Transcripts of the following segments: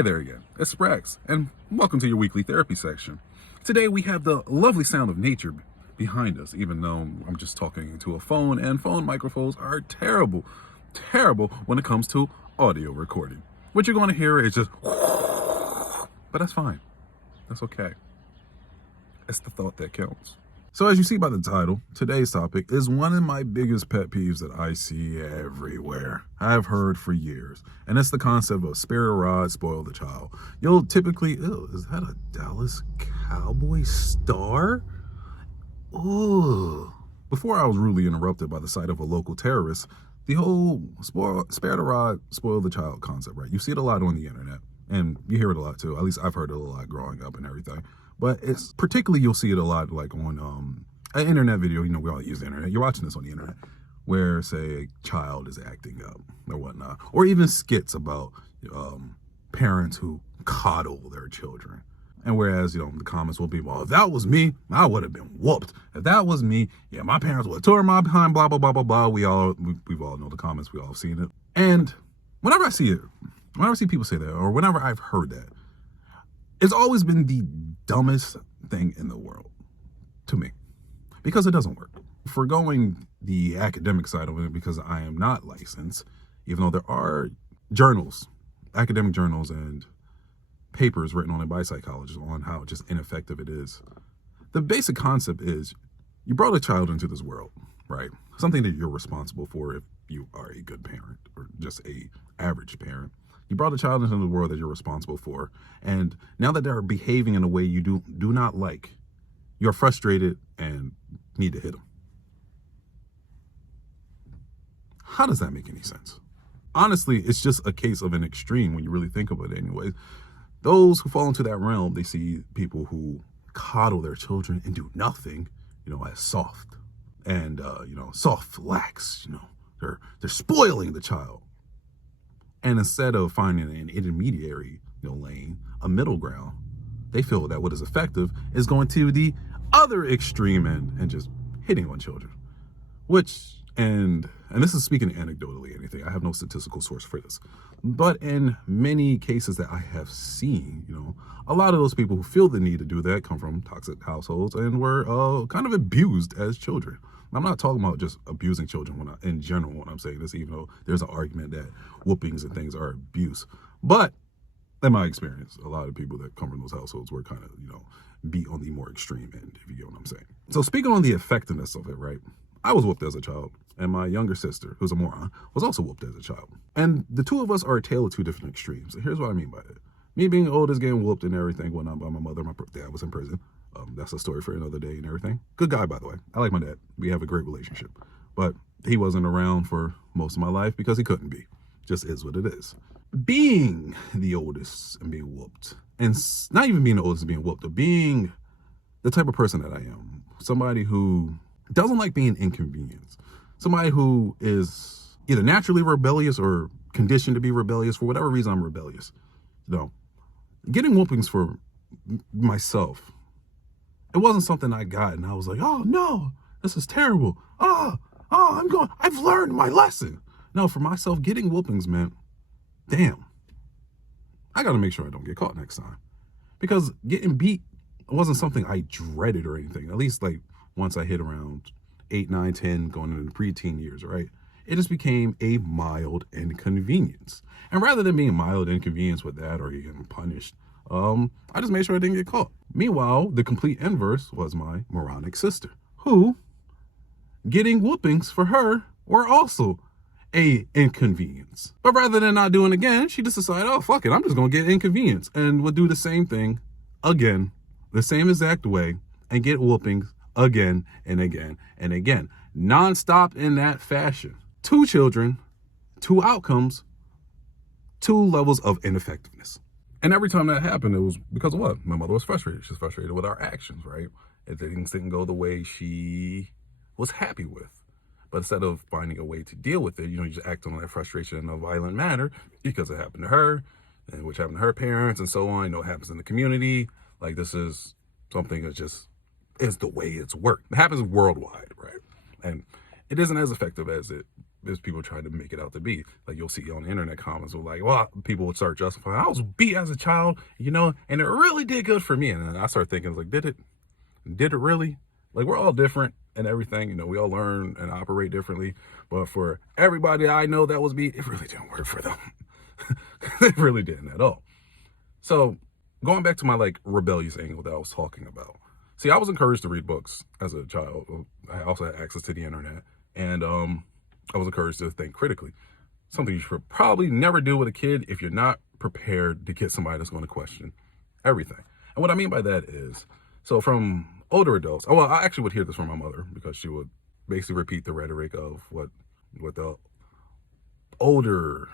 Hey there again, it's Sprax, and welcome to your weekly therapy section. Today we have the lovely sound of nature behind us, even though I'm just talking into a phone, and phone microphones are terrible when it comes to audio recording. What you're going to hear is just, but that's fine. That's okay. It's the thought that counts. So as you see by the title, today's topic is one of my biggest pet peeves that I see everywhere. I've heard for years. And it's the concept of spare a rod, spoil the child. You'll typically, is that a Dallas Cowboy star? Ooh. Before I was rudely interrupted by the sight of a local terrorist, the whole spare the rod, spoil the child concept, right? You see it a lot on the internet. And you hear it a lot too. At least I've heard it a lot growing up and everything. But it's particularly, you'll see it a lot like on an internet video. You know, we all use the internet. You're watching this on the internet where, say, a child is acting up or whatnot. Or even skits about parents who coddle their children. And whereas, the comments will be, well, if that was me, I would have been whooped. If that was me, yeah, my parents would have torn my behind, blah, blah, blah, blah, blah. We've all know the comments. We all have seen it. And whenever I see it, whenever I see people say that, or whenever I've heard that, it's always been the dumbest thing in the world to me, because it doesn't work. Forgoing the academic side of it, because I am not licensed, even though there are journals, academic journals and papers written on it by psychologists on how just ineffective it is. The basic concept is you brought a child into this world, right? Something that you're responsible for if you are a good parent or just a average parent. You brought a child into the world that you're responsible for. And now that they're behaving in a way you do not like, you're frustrated and need to hit them. How does that make any sense? Honestly, it's just a case of an extreme when you really think of it anyway. Those who fall into that realm, they see people who coddle their children and do nothing, as soft. And, soft, lax, they're spoiling the child. And instead of finding an intermediary, lane, a middle ground, they feel that what is effective is going to the other extreme end and just hitting on children. And this is speaking anecdotally, anything. I have no statistical source for this. But in many cases that I have seen, a lot of those people who feel the need to do that come from toxic households and were kind of abused as children. I'm not talking about just abusing children in general when I'm saying this, even though there's an argument that whoopings and things are abuse. But in my experience, a lot of people that come from those households were kind of, beat on the more extreme end, if you get what I'm saying. So speaking on the effectiveness of it, right? I was whooped as a child, and my younger sister, who's a moron, was also whooped as a child. And the two of us are a tale of two different extremes. And here's what I mean by it. Me being old is getting whooped and everything, whatnot by my mother. My dad was in prison. That's a story for another day and everything. Good guy, by the way. I like my dad. We have a great relationship. But he wasn't around for most of my life because he couldn't be. Just is what it is. Being the oldest and being whooped, and not even being the oldest and being whooped, but being the type of person that I am, somebody who doesn't like being inconvenienced, somebody who is either naturally rebellious or conditioned to be rebellious. For whatever reason, I'm rebellious. Getting whoopings for myself, it wasn't something I got and I was like, oh no, this is terrible. I've learned my lesson. No, for myself, getting whoopings meant, damn, I got to make sure I don't get caught next time. Because getting beat wasn't something I dreaded or anything. At least once I hit around 8, 9, 10, going into the preteen years, right? It just became a mild inconvenience. And rather than being mild inconvenience with that or getting punished, I just made sure I didn't get caught. Meanwhile, the complete inverse was my moronic sister, who getting whoopings for her were also a inconvenience. But rather than not doing it again, she just decided, oh, fuck it, I'm just going to get inconvenience. And would do the same thing again, the same exact way, and get whoopings again and again and again. Non-stop in that fashion. 2 children, 2 outcomes, 2 levels of ineffectiveness. And every time that happened, it was because of what? My mother was frustrated. She was frustrated with our actions, right? If things didn't go the way she was happy with. But instead of finding a way to deal with it, you just act on that frustration in a violent manner because it happened to her, and which happened to her parents, and so on. It happens in the community. This is something that just is the way it's worked. It happens worldwide, right? And it isn't as effective as it as people try to make it out to be. Like, you'll see on the internet comments were like, well, people would start justifying, I was beat as a child, and it really did good for me. And then I started thinking, like, did it really? Like, we're all different and everything, we all learn and operate differently. But for everybody I know that was beat, it really didn't work for them. It really didn't at all. So going back to my like rebellious angle that I was talking about. See, I was encouraged to read books as a child. I also had access to the internet, and I was encouraged to think critically. Something you should probably never do with a kid if you're not prepared to get somebody that's going to question everything. And what I mean by that is, so from older adults, well, I actually would hear this from my mother, because she would basically repeat the rhetoric of what the older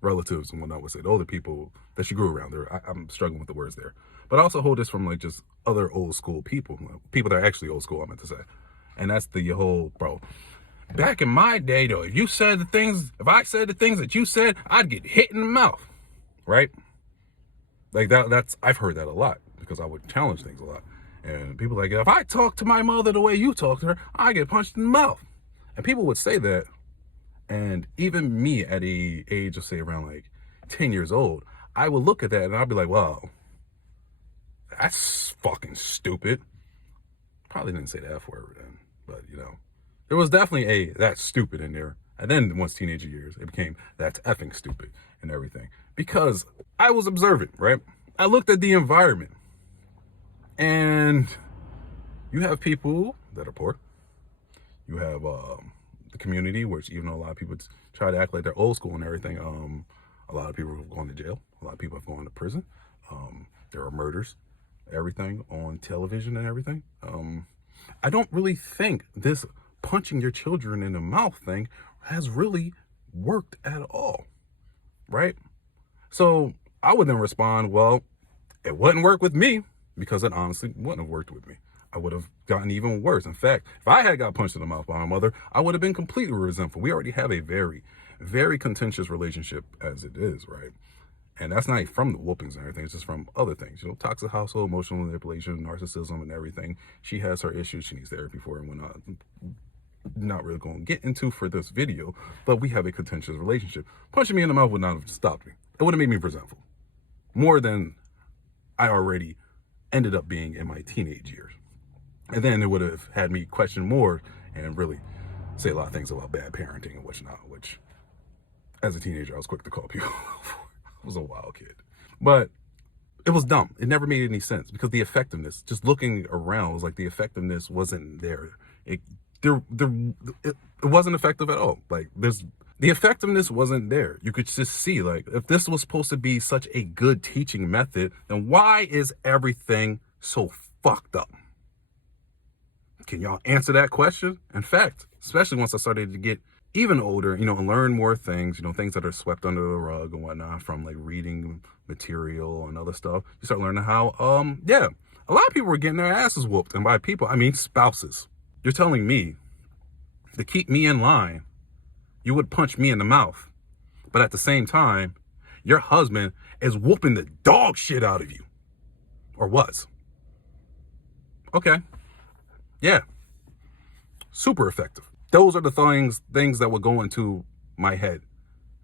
relatives and whatnot would say, the older people that she grew around there. I'm struggling with the words there. But I also hold this from like just other old school people that are actually old school, I meant to say. And that's the whole, bro, back in my day though, if I said the things that you said, I'd get hit in the mouth, right? Like I've heard that a lot, because I would challenge things a lot. And people like, if I talk to my mother the way you talk to her, I get punched in the mouth. And people would say that. And even me at a age of, say, around like 10 years old, I would look at that and I'd be like, wow, that's fucking stupid. Probably didn't say the F word then, but there was definitely a that's stupid in there. And then once teenager years, it became that's effing stupid and everything. Because I was observant, right? I looked at the environment, and you have people that are poor. You have the community, which even though a lot of people try to act like they're old school and everything, a lot of people have gone to jail. A lot of people have gone to prison. There are murders, everything on television and everything. I don't really think this punching your children in the mouth thing has really worked at all, right? So I would then respond, well, it wouldn't work with me, because it honestly wouldn't have worked with me. I would have gotten even worse. In fact, if I had got punched in the mouth by my mother, I would have been completely resentful. We already have a very, very contentious relationship as it is, right? And that's not from the whoopings and everything. It's just from other things, toxic household, emotional manipulation, narcissism, and everything. She has her issues. She needs therapy for it. And we're not really going to get into for this video, but we have a contentious relationship. Punching me in the mouth would not have stopped me. It would have made me resentful more than I already ended up being in my teenage years. And then it would have had me question more and really say a lot of things about bad parenting and whatnot, which as a teenager, I was quick to call people. I was a wild kid. But it was dumb. It never made any sense, because the effectiveness, just looking around, was like the effectiveness wasn't there. It wasn't effective at all. Like, the effectiveness wasn't there. You could just see, like, if this was supposed to be such a good teaching method, then why is everything so fucked up? Can y'all answer that question? In fact, especially once I started to get even older, and learn more things, things that are swept under the rug and whatnot, from like reading material and other stuff, you start learning how, a lot of people were getting their asses whooped. And by people, I mean spouses. You're telling me to keep me in line, you would punch me in the mouth, but at the same time, your husband is whooping the dog shit out of you, or was. Okay. Yeah. Super effective. Those are the things that would go into my head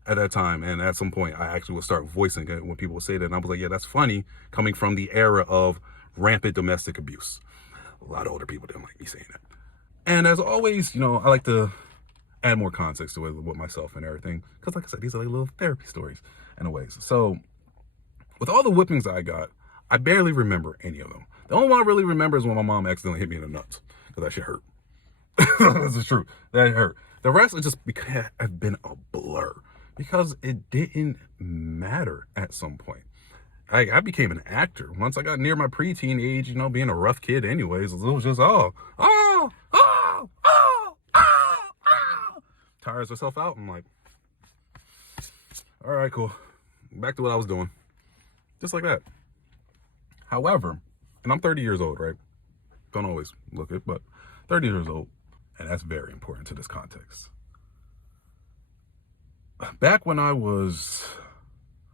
at that time. And at some point, I actually would start voicing it when people would say that. And I was like, yeah, that's funny, coming from the era of rampant domestic abuse. A lot of older people didn't like me saying that. And as always, I like to add more context to it with myself and everything. Because like I said, these are like little therapy stories in a way. So with all the whippings I got, I barely remember any of them. The only one I really remember is when my mom accidentally hit me in the nuts, because that shit hurt. This is true. That hurt. The rest has just have been a blur, because it didn't matter at some point. I became an actor once I got near my preteen age, being a rough kid anyways. It was just, tires herself out. I'm like, all right, cool. Back to what I was doing. Just like that. However, and I'm 30 years old, right? Don't always look it, but 30 years old. And that's very important to this context. Back when I was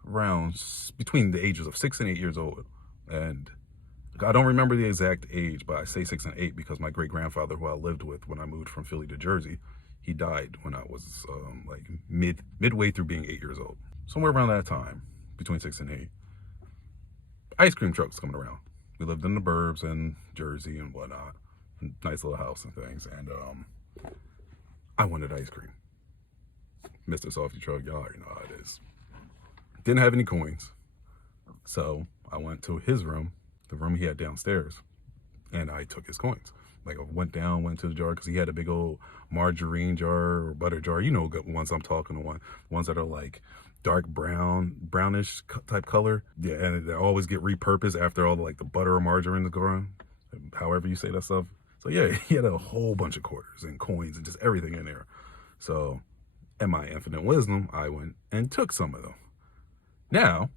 around between the ages of 6 and 8 years old, and I don't remember the exact age, but I say 6 and 8 because my great grandfather, who I lived with when I moved from Philly to Jersey, He died when I was like midway through being 8 years old. Somewhere around that time, between 6 and 8, ice cream trucks coming around. We lived in the burbs in Jersey and whatnot, nice little house and things, and I wanted ice cream. Mr. Softy Truck, y'all already know how it is. Didn't have any coins, so I went to his room, the room he had downstairs, and I took his coins. Like I went to the jar because he had a big old margarine jar or butter jar. You know the ones I'm talking to, ones that are like dark brownish type color. Yeah, and they always get repurposed after all the butter or margarine is gone, however you say that stuff. So yeah, he had a whole bunch of quarters and coins and just everything in there. So in my infinite wisdom, I went and took some of them. Now,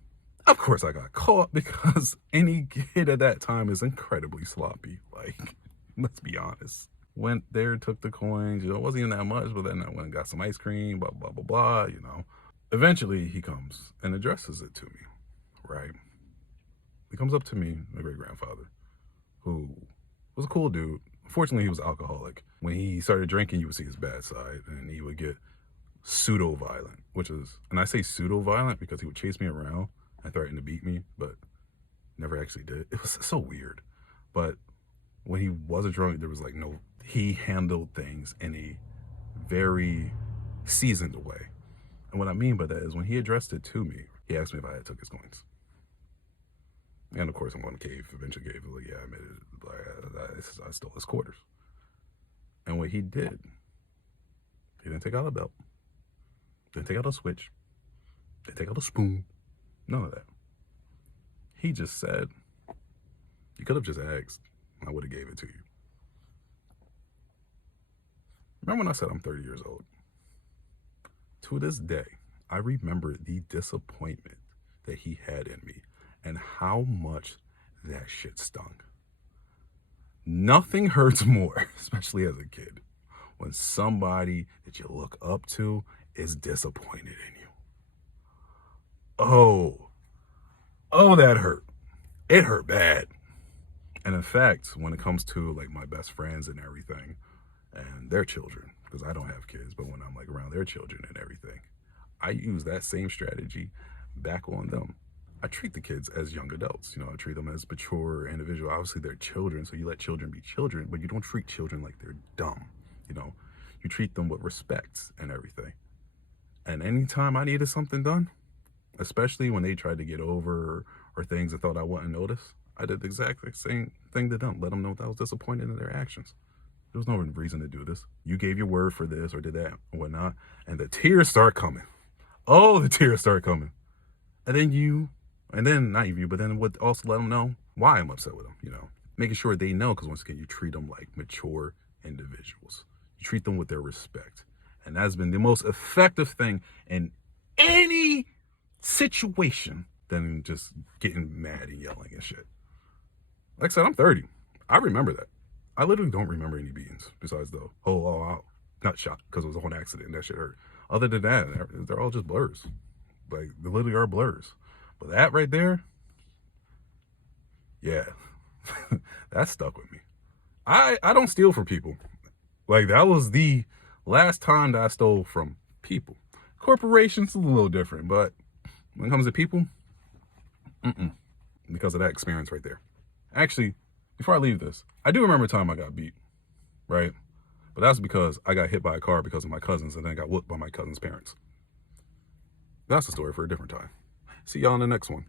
of course I got caught because any kid at that time is incredibly sloppy. Like, let's be honest. Went there, took the coins, it wasn't even that much, but then I went and got some ice cream, blah, blah, blah, blah, Eventually he comes and addresses it to me, right? He comes up to me, my great-grandfather, who was a cool dude. Unfortunately, he was alcoholic. When he started drinking, you would see his bad side, and he would get pseudo-violent, and I say pseudo-violent because he would chase me around and threaten to beat me, but never actually did. It was so weird. But when he wasn't drunk, there was he handled things in a very seasoned way. And what I mean by that is when he addressed it to me, he asked me if I had took his coins. And of course, I'm going to cave, eventually gave. Like, yeah, I admitted it. I stole his quarters. And what he did, he didn't take out a belt, didn't take out a switch, didn't take out a spoon, none of that. He just said, you could have just asked, I would have gave it to you. Remember when I said I'm 30 years old? To this day, I remember the disappointment that he had in me and how much that shit stung. Nothing hurts more, especially as a kid, when somebody that you look up to is disappointed in you. Oh, that hurt. It hurt bad. And in fact, when it comes to my best friends and everything and their children, because I don't have kids, but when I'm around their children and everything, I use that same strategy back on them. I treat the kids as young adults. I treat them as mature individuals. Obviously, they're children, so you let children be children, but you don't treat children like they're dumb. You treat them with respect and everything. And anytime I needed something done, especially when they tried to get over or things and thought I wouldn't notice, I did the exact same thing to them. Let them know that I was disappointed in their actions. There was no reason to do this. You gave your word for this or did that and whatnot, and the tears start coming. Oh, the tears start coming. And then not you, but then would also let them know why I'm upset with them, making sure they know, because once again, you treat them like mature individuals. You treat them with their respect. And that's been the most effective thing in any situation than just getting mad and yelling and shit. Like I said, I'm 30. I remember that. I literally don't remember any beatings besides the nut shot because it was a whole accident and that shit hurt. Other than that, they're all just blurs. They literally are blurs. But that right there, yeah, that stuck with me. I don't steal from people. That was the last time that I stole from people. Corporations is a little different, but when it comes to people, because of that experience right there. Actually, before I leave this, I do remember a time I got beat, right? But that's because I got hit by a car because of my cousins and then got whooped by my cousin's parents. That's a story for a different time. See y'all in the next one.